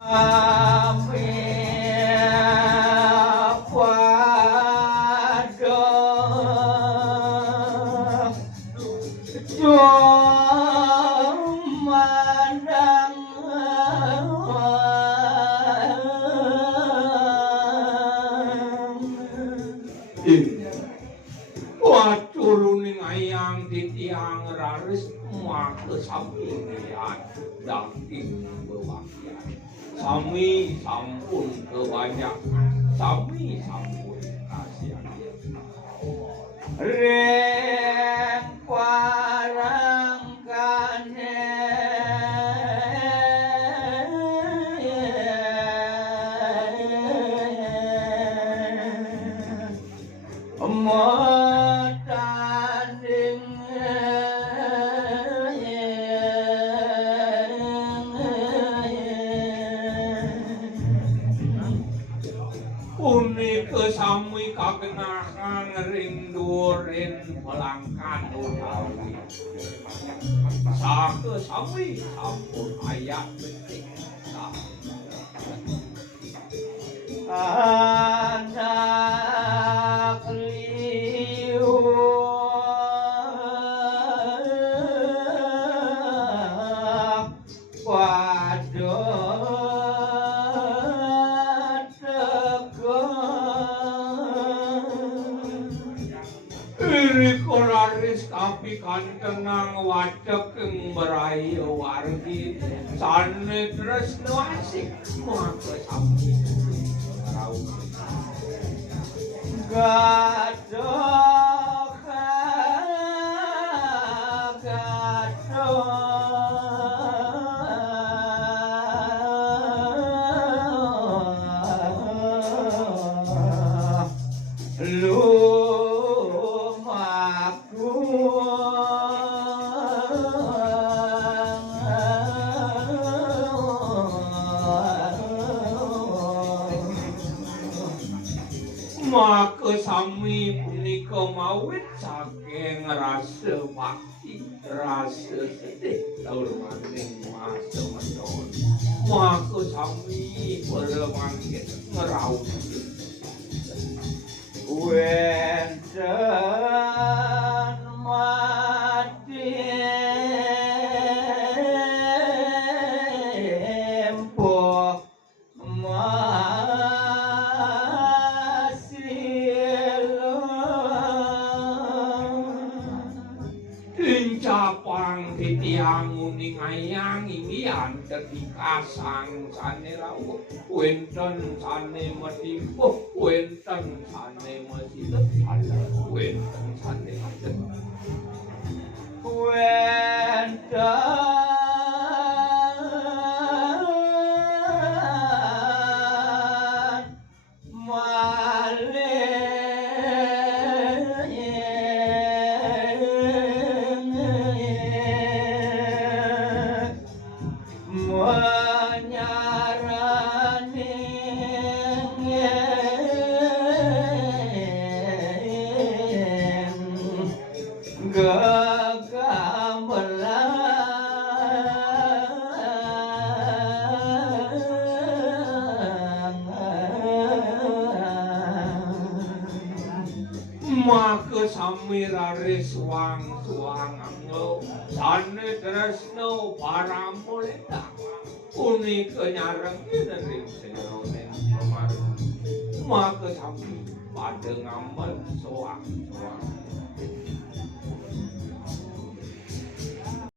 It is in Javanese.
Wacuruning ayang titiang raris maka sampingan daging bewakian sami sampun kebanyakan sami sampun kasihan reng parang kane sami kagenahan rindurin pelangkan utawi sake sami sampun ayat betik anak liu tapi kantenang wadek meraih wargi sane tresno asik maka sami gadoh maka sami punika mawit saking rasa bakti rasa sedih taur maning masa menon maka sami permangkin ngeraup wenten mati empo capang titiang uning ayang inggian ketika sang sane rawuh wenten sane medimpuh wenten sane mesilep wenten sane adem wenten maka sami raris suang anglo sane tresno paramulita punika nyarengin ring seronen pemaru maka sami pada ngamen soang